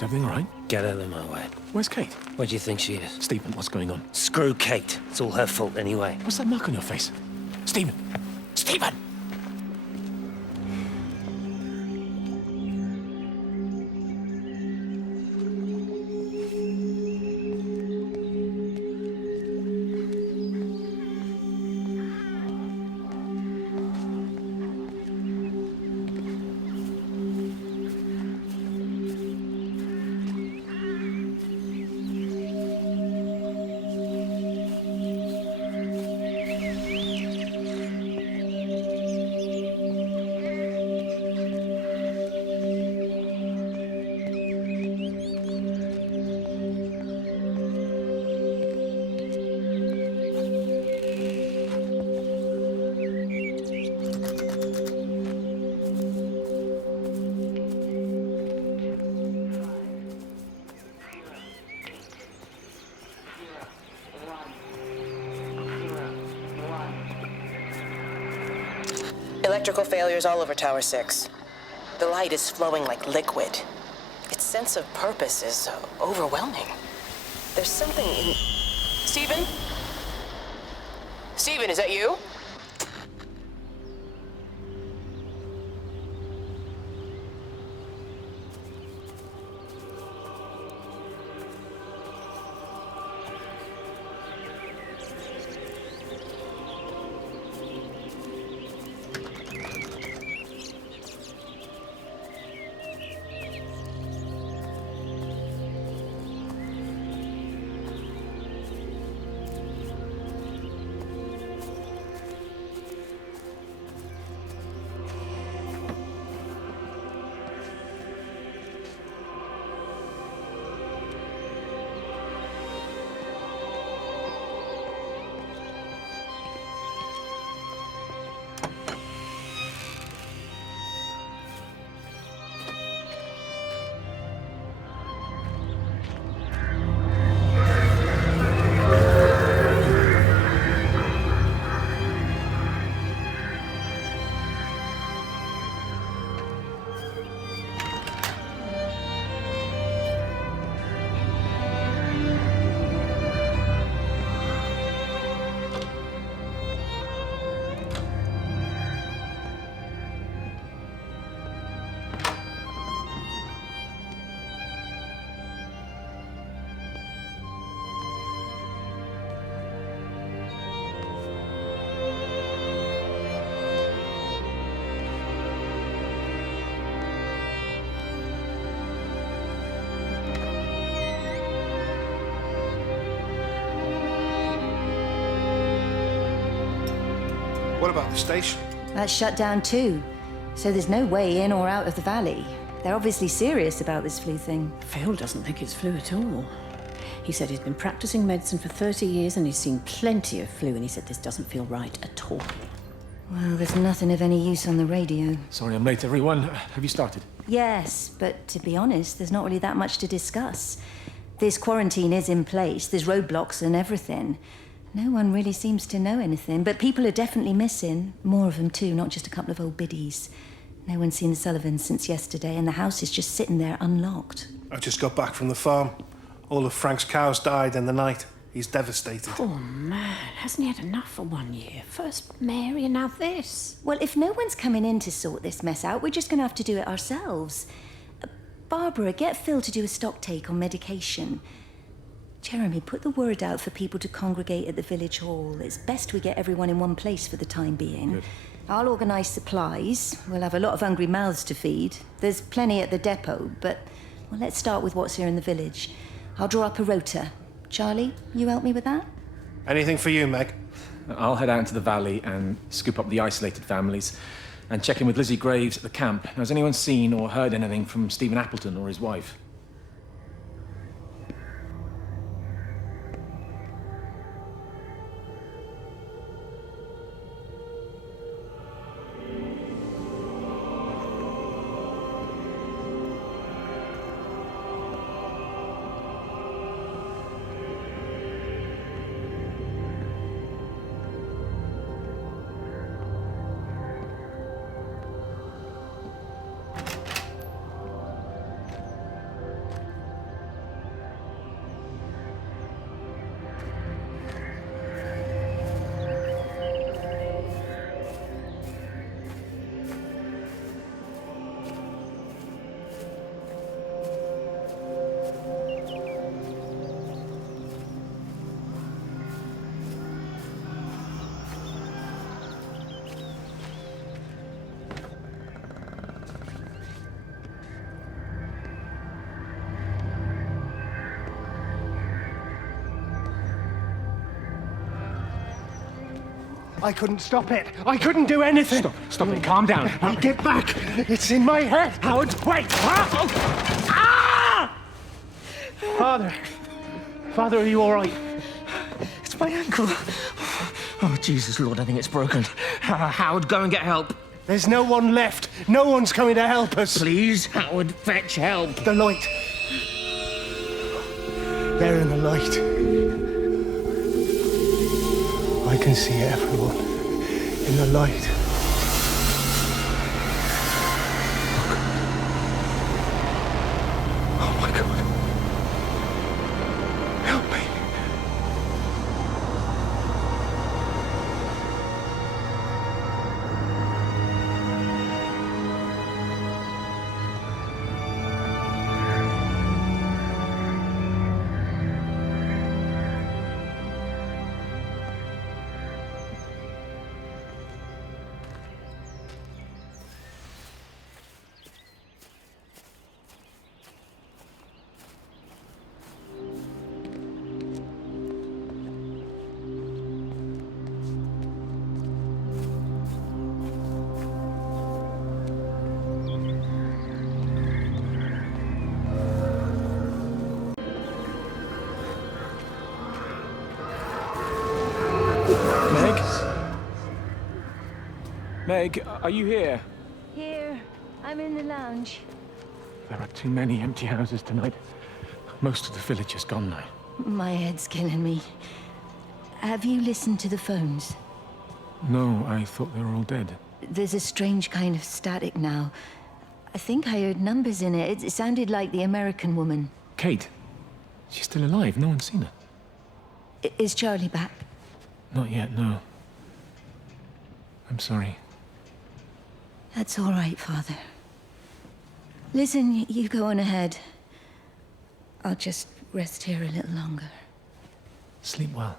Is everything all right? Get out of my way. Where's Kate? Where do you think she is? Stephen, what's going on? Screw Kate. It's all her fault anyway. What's that mark on your face? Stephen! Stephen! Electrical failures all over Tower 6. The light is flowing like liquid. Its sense of purpose is overwhelming. There's something in... Stephen? Stephen, is that you? What about the station? That's shut down too. So there's no way in or out of the valley. They're obviously serious about this flu thing. Phil doesn't think it's flu at all. He said he's been practicing medicine for 30 years and he's seen plenty of flu, and he said this doesn't feel right at all. Well, there's nothing of any use on the radio. Sorry I'm late, everyone. Have you started? Yes, but to be honest, there's not really that much to discuss. This quarantine is in place, there's roadblocks and everything. No one really seems to know anything, but people are definitely missing. More of them too, not just a couple of old biddies. No one's seen the Sullivans since yesterday, and the house is just sitting there unlocked. I just got back from the farm. All of Frank's cows died in the night. He's devastated. Oh man, hasn't he had enough for 1 year? First Mary and now this. Well, if no one's coming in to sort this mess out, we're just going to have to do it ourselves. Barbara, get Phil to do a stock take on medication. Jeremy, put the word out for people to congregate at the village hall. It's best we get everyone in one place for the time being. Good. I'll organise supplies. We'll have a lot of hungry mouths to feed. There's plenty at the depot, but well, let's start with what's here in the village. I'll draw up a rota. Charlie, you help me with that? Anything for you, Meg? I'll head out into the valley and scoop up the isolated families and check in with Lizzie Graves at the camp. Now, has anyone seen or heard anything from Stephen Appleton or his wife? I couldn't stop it. I couldn't do anything. Stop it. Calm down. I'll get back. It's in my head. Howard, wait! Ah! Father. Father, are you all right? It's my ankle. Oh, Jesus, Lord, I think it's broken. Howard, go and get help. There's no one left. No one's coming to help us. Please, Howard, fetch help. The light. They're in the light. I can see everyone in the light. Oh my God. Help me. Meg, are you here? Here, I'm in the lounge. There are too many empty houses tonight. Most of the village is gone now. My head's killing me. Have you listened to the phones? No, I thought they were all dead. There's a strange kind of static now. I think I heard numbers in it. It sounded like the American woman. Kate, she's still alive. No one's seen her. Is Charlie back? Not yet, no. I'm sorry. That's all right, Father. Listen, you go on ahead. I'll just rest here a little longer. Sleep well.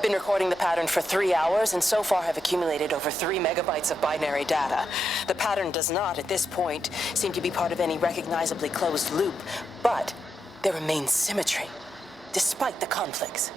I've been recording the pattern for 3 hours and so far have accumulated over 3 megabytes of binary data. The pattern does not, at this point, seem to be part of any recognizably closed loop, but there remains symmetry, despite the conflicts.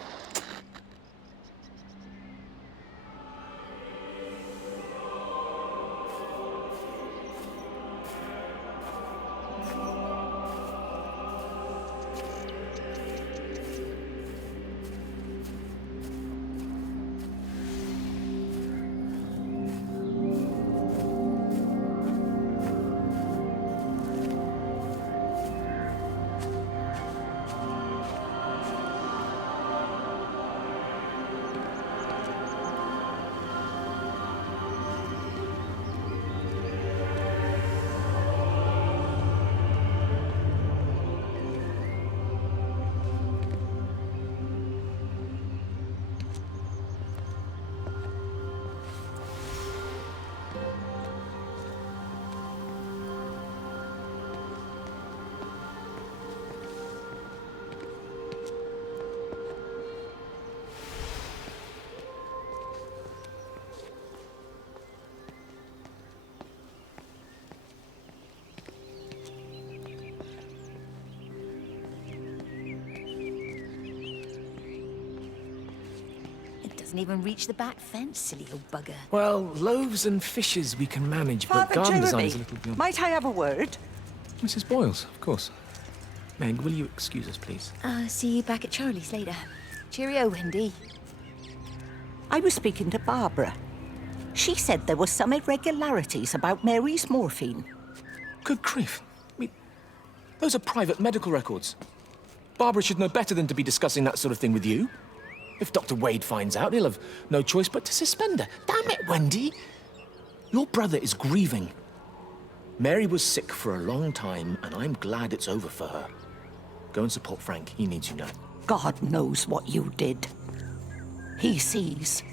Doesn't even reach the back fence, silly old bugger. Well, loaves and fishes we can manage, but Father garden design Jeremy, is a little beyond... might I have a word? Mrs. Boyles, of course. Meg, will you excuse us, please? See you back at Charlie's later. Cheerio, Wendy. I was speaking to Barbara. She said there were some irregularities about Mary's morphine. Good grief. I mean, those are private medical records. Barbara should know better than to be discussing that sort of thing with you. If Dr. Wade finds out, he'll have no choice but to suspend her. Damn it, Wendy! Your brother is grieving. Mary was sick for a long time, and I'm glad it's over for her. Go and support Frank. He needs you now. God knows what you did. He sees.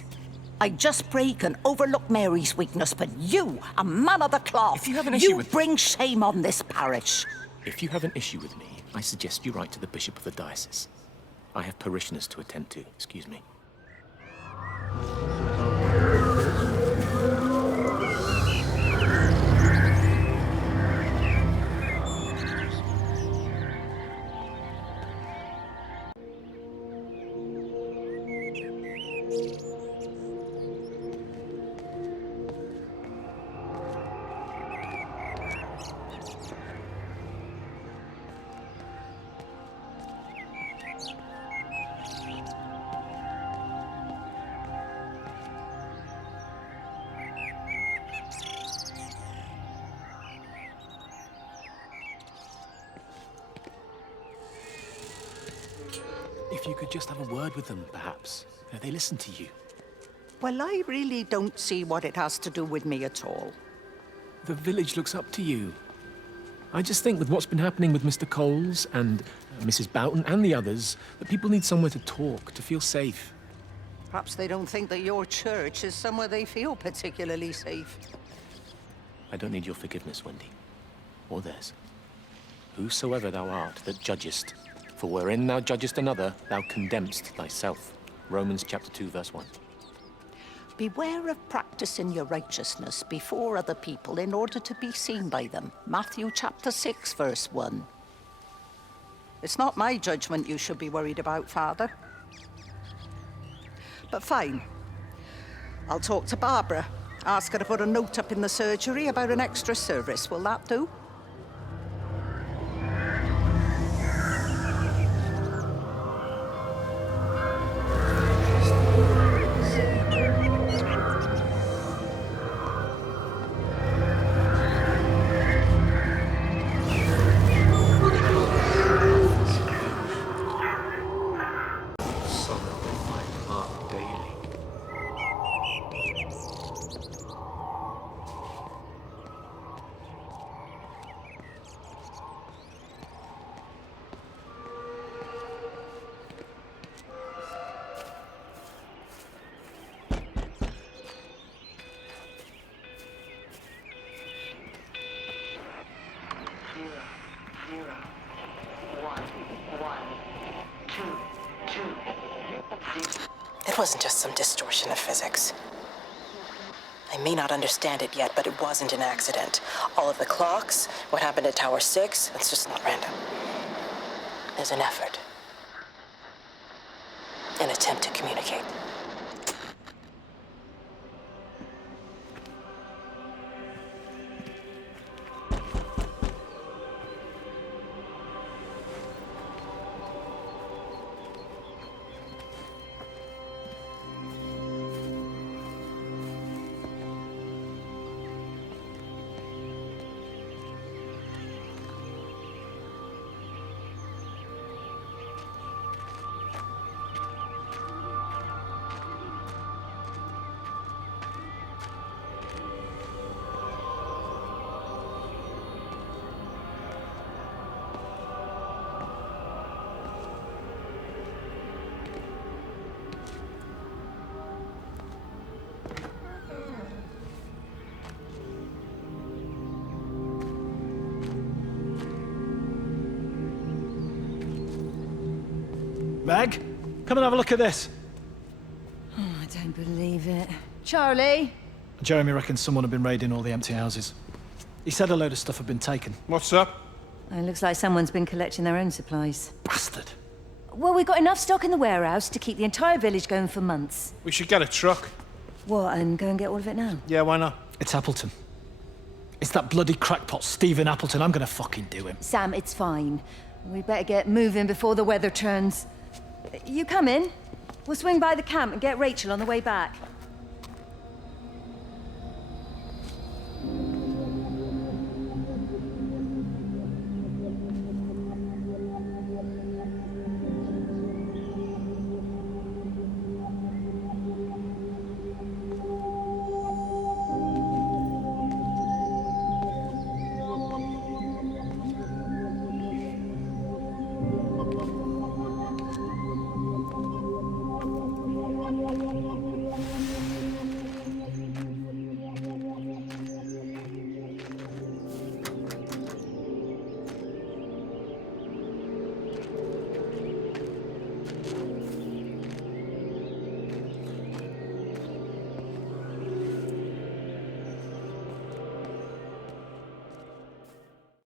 I just break and overlook Mary's weakness, but you, a man of the cloth, If you have an issue you with- bring shame on this parish. If you have an issue with me, I suggest you write to the Bishop of the Diocese. I have parishioners to attend to. Excuse me. If you could just have a word with them, perhaps. They listen to you. Well, I really don't see what it has to do with me at all. The village looks up to you. I just think with what's been happening with Mr. Coles and Mrs. Boughton and the others, that people need somewhere to talk, to feel safe. Perhaps they don't think that your church is somewhere they feel particularly safe. I don't need your forgiveness, Wendy. Or theirs. Whosoever thou art that judgest, for wherein thou judgest another, thou condemnest thyself. Romans chapter 2, verse 1. Beware of practicing your righteousness before other people in order to be seen by them. Matthew chapter 6, verse 1. It's not my judgment you should be worried about, Father. But fine. I'll talk to Barbara. Ask her to put a note up in the surgery about an extra service. Will that do? It wasn't just some distortion of physics. I may not understand it yet, but it wasn't an accident. All of the clocks, what happened at Tower 6, it's just not random. There's an effort. An attempt to communicate. Meg, come and have a look at this. Oh, I don't believe it. Charlie? Jeremy reckons someone had been raiding all the empty houses. He said a load of stuff had been taken. What's up? It looks like someone's been collecting their own supplies. Bastard. Well, we've got enough stock in the warehouse to keep the entire village going for months. We should get a truck. What, and go and get all of it now? Yeah, why not? It's Appleton. It's that bloody crackpot Stephen Appleton. I'm gonna fucking do him. Sam, it's fine. We better get moving before the weather turns. You come in. We'll swing by the camp and get Rachel on the way back.